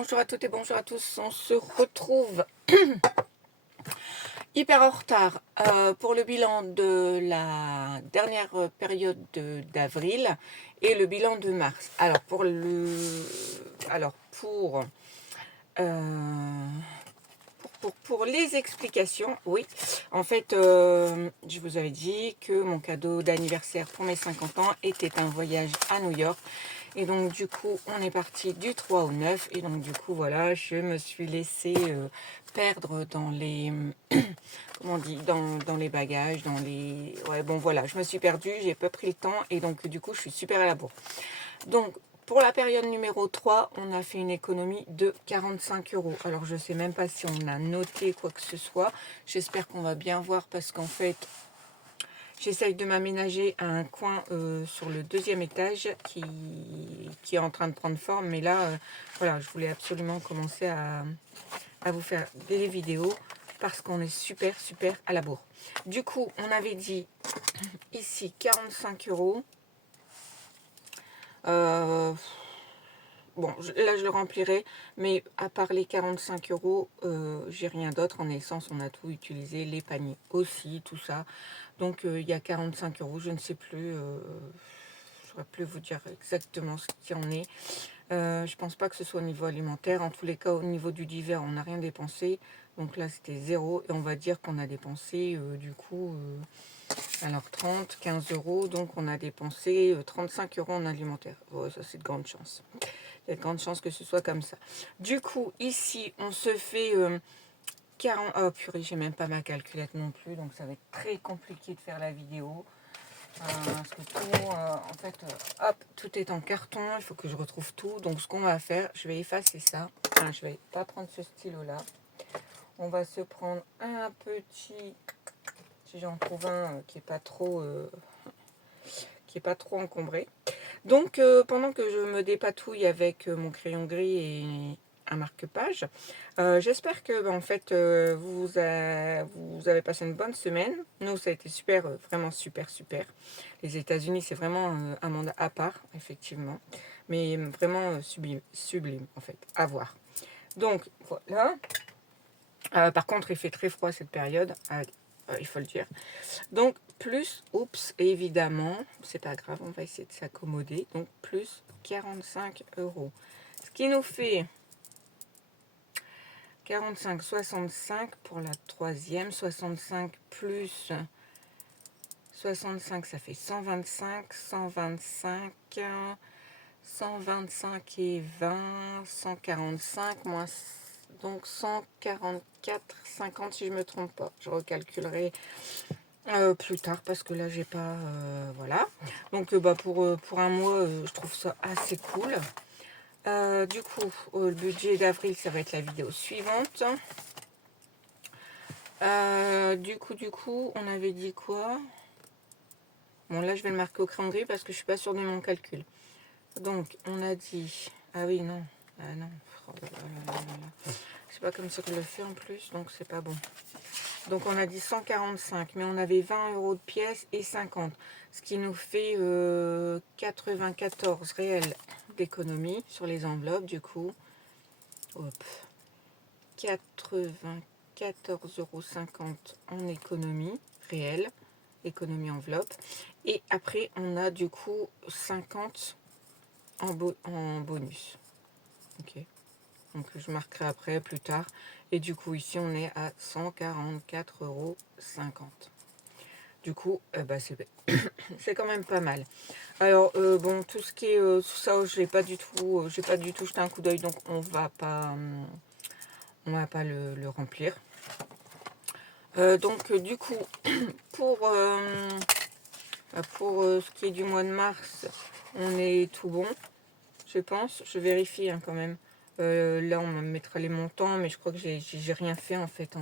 bonjour à toutes et bonjour à tous. On se retrouve hyper en retard pour le bilan de la dernière période d'avril et le bilan de mars. Alors pour les explications, oui, en fait, je vous avais dit que mon cadeau d'anniversaire pour mes 50 ans était un voyage à New York. Et donc, du coup, on est parti du 3 au 9. Et donc, du coup, voilà, je me suis laissée perdre dans les... comment on dit, dans les bagages, dans les... Ouais, bon, voilà, je me suis perdue, j'ai pas pris le temps. Et donc, du coup, je suis super à la bourre. Donc, pour la période numéro 3, on a fait une économie de 45 €. Alors, je ne sais même pas si on a noté quoi que ce soit. J'espère qu'on va bien voir parce qu'en fait, j'essaye de m'aménager à un coin sur le deuxième étage qui est en train de prendre forme. Mais là, voilà, je voulais absolument commencer à vous faire des vidéos parce qu'on est super à la bourre. Du coup, on avait dit ici 45 €. Bon, là je le remplirai, mais à part les 45 €, j'ai rien d'autre. En essence, on a tout utilisé, les paniers aussi, tout ça. Donc il y a 45 €, je ne sais plus, je ne saurais plus vous dire exactement ce qu'il y en est. Je pense pas que ce soit au niveau alimentaire. En tous les cas, au niveau du divers, on n'a rien dépensé. Donc là, c'était 0. Et on va dire qu'on a dépensé, du coup, alors 30, 15 €. Donc on a dépensé 35 € en alimentaire. Ouais, ça, c'est de grande chance. Il y a de grandes chances que ce soit comme ça. Du coup, ici, on se fait 40... Oh purée, j'ai même pas ma calculette non plus. Donc ça va être très compliqué de faire la vidéo. Parce que tout, en fait, hop, tout est en carton. Il faut que je retrouve tout. Donc ce qu'on va faire, je vais effacer ça. Enfin, je vais pas prendre ce stylo-là. On va se prendre un petit... Si j'en trouve un qui est pas trop encombré. Donc pendant que je me dépatouille avec mon crayon gris et un marque-page, j'espère que en fait vous avez passé une bonne semaine. Nous, ça a été super, vraiment super. Les États-Unis, c'est vraiment un monde à part, effectivement, mais vraiment sublime en fait, à voir. Donc voilà. Par contre, il fait très froid cette période, il faut le dire. Donc, plus, oups, évidemment, c'est pas grave, on va essayer de s'accommoder. Donc, plus 45 €. Ce qui nous fait 45, 65 pour la troisième. 65 plus 65, ça fait 125. 125 et 20, 145 moins... Donc 144,50 si je me trompe pas. Je recalculerai plus tard parce que là j'ai pas... voilà. Donc pour un mois, je trouve ça assez cool. Du coup, le budget d'avril, ça va être la vidéo suivante. Du coup, on avait dit quoi? Bon, là je vais le marquer au crayon gris parce que je suis pas sûre de mon calcul. Donc, on a dit... Ah oui, non. Ah non. Oh là là là là là. C'est pas comme ça que je le fais en plus, donc c'est pas bon. Donc, on a dit 145, mais on avait 20 € de pièces et 50. Ce qui nous fait 94 réels d'économie sur les enveloppes, du coup. Hop. 94,50 € en économie réelle, économie enveloppe. Et après, on a du coup 50 en bonus. Ok, donc je marquerai après plus tard. Et du coup ici on est à 144,50 €. Du coup c'est quand même pas mal. Alors bon, tout ce qui est tout ça, j'ai pas du tout jeté un coup d'œil, donc on va pas le remplir. Donc du coup pour ce qui est du mois de mars, on est tout bon. Je pense, je vérifie quand même. Là, on me mettra les montants, mais je crois que j'ai rien fait en fait.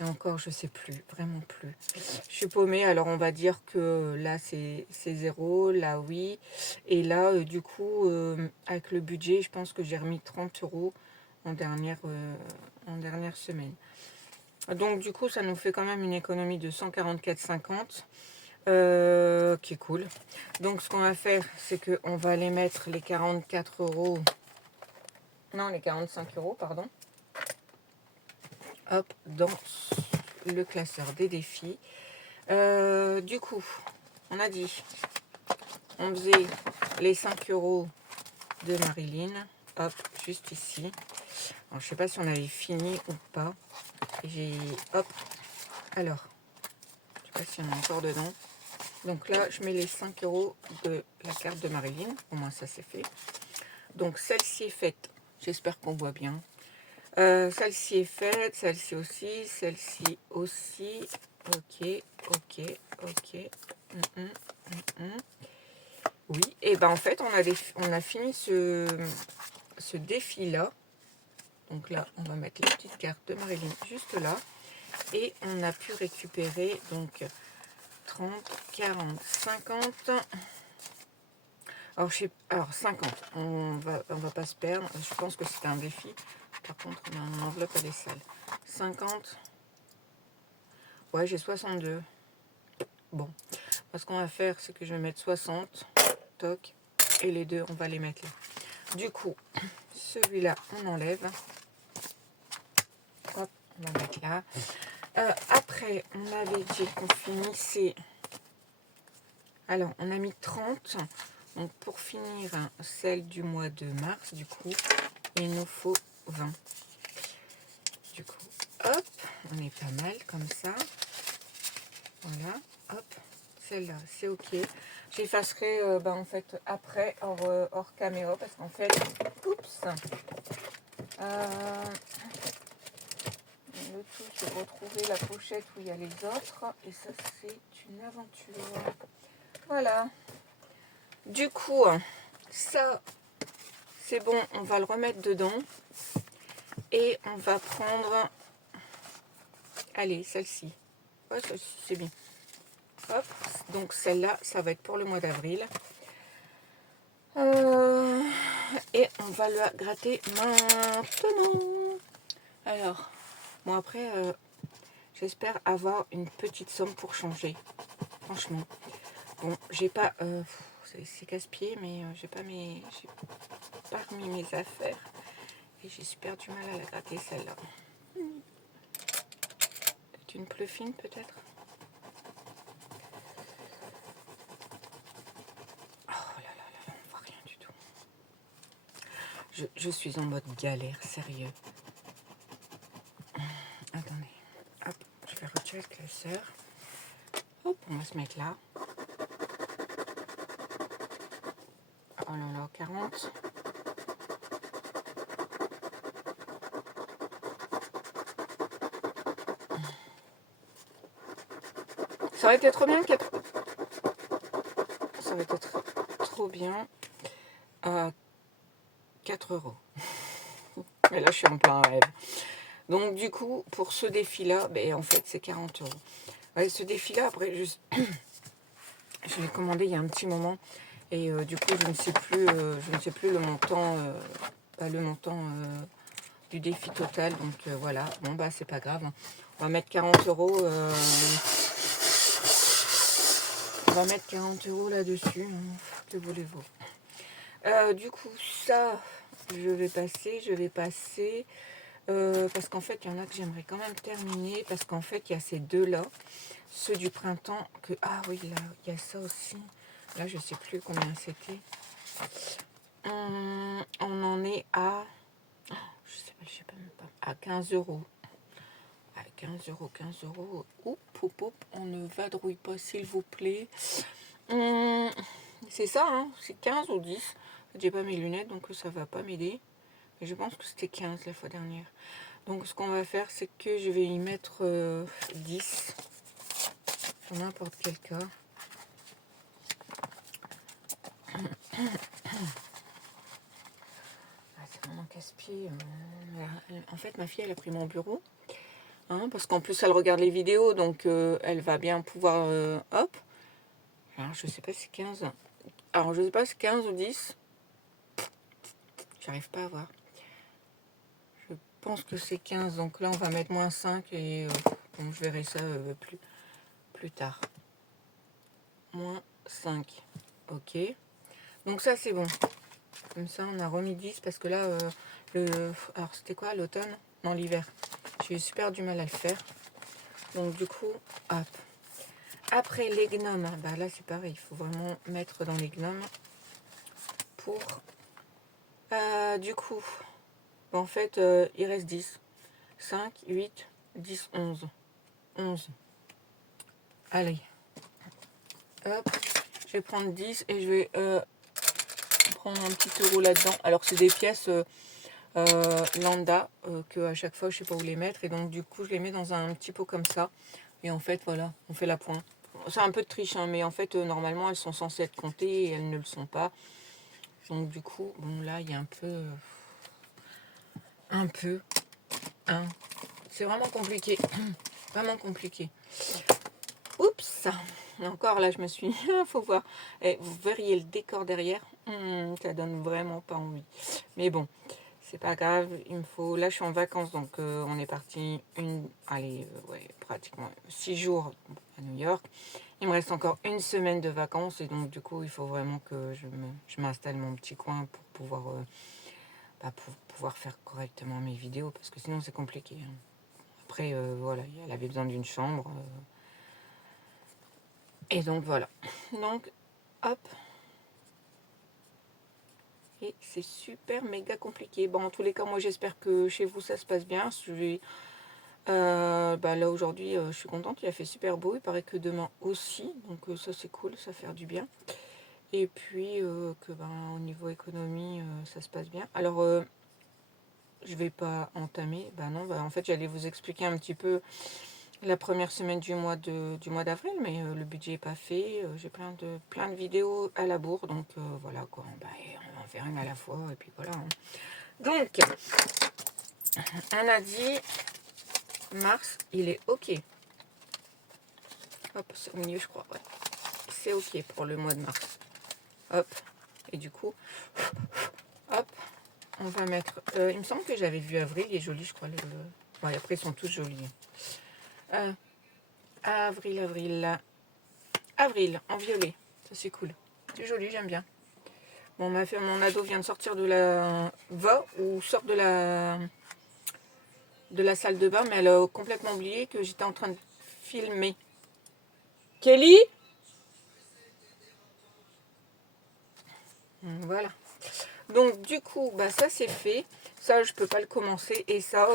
Et encore, je sais plus, vraiment plus. Je suis paumée, alors on va dire que là, c'est 0, là, oui. Et là, du coup, avec le budget, je pense que j'ai remis 30 € en dernière semaine. Donc, du coup, ça nous fait quand même une économie de 144,50 €. Qui est cool. Donc ce qu'on va faire, c'est qu'on va aller mettre les 44 € non, les 45 euros, pardon. Hop, dans le classeur des défis. Du coup, on a dit, on faisait les 5 euros de Marilyn. Hop, juste ici. Alors, je sais pas si on avait fini ou pas. J'ai, hop, alors, je sais pas s'il y en a encore dedans. Donc là, je mets les 5 euros de la carte de Marilyn. Au moins, ça c'est fait. Donc, celle-ci est faite. J'espère qu'on voit bien. Celle-ci est faite. Celle-ci aussi. Celle-ci aussi. Ok, ok, ok. Oui, et ben en fait, on a fini ce défi-là. Donc là, on va mettre la petite carte de Marilyn juste là. Et on a pu récupérer donc 30, 40, 50. Alors 50, on va pas se perdre. Je pense que c'était un défi. Par contre, mon enveloppe, elle est sale. 50. Ouais, j'ai 62. Bon, ce qu'on va faire, c'est que je vais mettre 60. Toc. Et les deux, on va les mettre là. Du coup, celui-là, on enlève. Hop, on va mettre là. Après, on avait dit qu'on finissait. Alors, on a mis 30. Donc, pour finir celle du mois de mars, du coup, il nous faut 20. Du coup, hop, on est pas mal comme ça. Voilà, hop, celle-là, c'est ok. J'effacerai en fait après hors caméra parce qu'en fait, oups, le tout c'est de retrouver la pochette où il y a les autres et ça c'est une aventure. Voilà. Du coup, ça c'est bon, on va le remettre dedans et on va prendre, allez, celle-ci. Ouais, celle-ci c'est bien. Hop, donc celle-là, ça va être pour le mois d'avril. Et on va la gratter maintenant. Alors, bon après, j'espère avoir une petite somme pour changer. Franchement. Bon, j'ai pas... c'est casse-pied, mais j'ai pas remis mes affaires. Et j'ai super du mal à la gratter, celle-là. C'est une plus fine, peut-être? Oh là là là, on voit rien du tout. Je suis en mode galère, sérieux. Attendez. Hop, je vais retirer le classeur. Hop, on va se mettre là. Oh là là, 40. Ça aurait été trop bien. Ça aurait été trop bien. 4 euros. Mais là, je suis en plein rêve. Donc, du coup, pour ce défi-là, ben, en fait, c'est 40 euros. Ouais, ce défi-là, après, je l'ai commandé il y a un petit moment. Et du coup, je ne sais plus le montant, du défi total. Donc, voilà. Bon, bah, c'est pas grave. Hein. On va mettre 40 euros. On va mettre 40 euros là-dessus. Hein. Que voulez-vous? Du coup, ça, je vais passer. Parce qu'en fait, il y en a que j'aimerais quand même terminer. Parce qu'en fait, il y a ces deux-là. Ceux du printemps. Ah oui, là, il y a ça aussi. Là, je ne sais plus combien c'était. On en est à... je sais pas même pas. À 15 euros. À 15 euros, 15 euros. Oup, on ne vadrouille pas, s'il vous plaît. C'est ça, hein, c'est 15 ou 10. J'ai pas mes lunettes, donc ça va pas m'aider. Mais je pense que c'était 15 la fois dernière. Donc ce qu'on va faire, c'est que je vais y mettre 10. Dans n'importe quel cas. C'est vraiment casse-pied. En fait, ma fille, elle a pris mon bureau. Hein, parce qu'en plus, elle regarde les vidéos, donc elle va bien pouvoir... hop. Alors, je sais pas si c'est 15. Alors, je sais pas si c'est 15 ou 10. J'arrive pas à voir. Je pense que c'est 15. Donc là, on va mettre moins 5 et bon, je verrai ça plus tard. Moins 5. Ok. Donc ça, c'est bon. Comme ça, on a remis 10 parce que là, alors c'était quoi l'automne? Non, l'hiver. J'ai eu super du mal à le faire. Donc du coup, hop. Après les gnomes, bah là c'est pareil, il faut vraiment mettre dans les gnomes pour... du coup, bah, en fait, il reste 10. 5, 8, 10, 11. 11. Allez. Hop. Je vais prendre 10 et je vais prendre un petit euro là-dedans. Alors c'est des pièces lambda que à chaque fois je sais pas où les mettre et donc du coup je les mets dans un petit pot comme ça et en fait voilà, on fait la pointe. C'est un peu de triche hein, mais en fait normalement elles sont censées être comptées et elles ne le sont pas. Donc du coup, bon là il y a un peu, hein. C'est vraiment compliqué, vraiment compliqué. Oups, encore là je me suis, faut voir. Et vous verriez le décor derrière, ça donne vraiment pas envie. Mais bon, c'est pas grave, il me faut. Là je suis en vacances donc on est parti ouais, pratiquement 6 jours à New York. Il me reste encore une semaine de vacances et donc du coup il faut vraiment que je m'installe mon petit coin pour pour pouvoir faire correctement mes vidéos parce que sinon c'est compliqué. Hein. Après voilà, elle avait besoin d'une chambre et donc voilà. Donc hop. Et c'est super méga compliqué. Bon, en tous les cas, moi j'espère que chez vous ça se passe bien. Là aujourd'hui, je suis contente. Il a fait super beau. Il paraît que demain aussi. Donc ça c'est cool, ça fait du bien. Et puis que au niveau économie, ça se passe bien. Alors je vais pas entamer. Non, en fait j'allais vous expliquer un petit peu la première semaine du mois d'avril, mais le budget n'est pas fait. J'ai plein de vidéos à la bourre, donc voilà quoi. On va en faire une à la fois et puis voilà. Hein. Donc, on a dit mars, il est ok. Hop, c'est au milieu, je crois. Ouais. C'est ok pour le mois de mars. Hop. Et du coup, hop, on va mettre. Il me semble que j'avais vu avril, il est joli, je crois. Ouais, après, ils sont tous jolis. Avril, en violet. Ça, c'est cool. C'est joli, j'aime bien. Bon, mon ado vient de sortir de sort de la salle de bain, mais elle a complètement oublié que j'étais en train de filmer. Kelly? Voilà. Donc du coup, ça c'est fait. Ça, je peux pas le commencer. Et ça,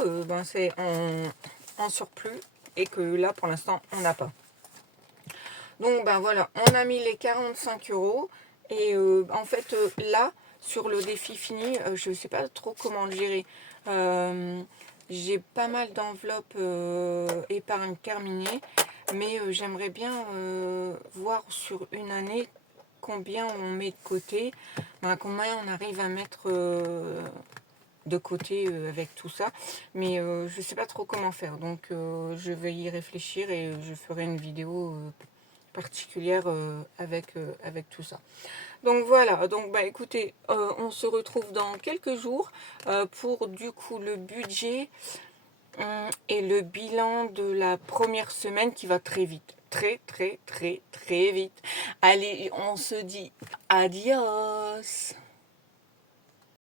c'est en surplus. Et que là, pour l'instant, on n'a pas. Donc voilà, on a mis les 45 euros. Et en fait, là, sur le défi fini, je ne sais pas trop comment le gérer. J'ai pas mal d'enveloppes épargne terminée. Mais j'aimerais bien voir sur une année combien on met de côté, combien on arrive à mettre de côté avec tout ça. Mais je ne sais pas trop comment faire. Donc je vais y réfléchir et je ferai une vidéo particulière avec tout ça. Donc voilà, donc écoutez, on se retrouve dans quelques jours pour du coup le budget et le bilan de la première semaine qui va très vite. Très, très, très, très vite. Allez, on se dit adios.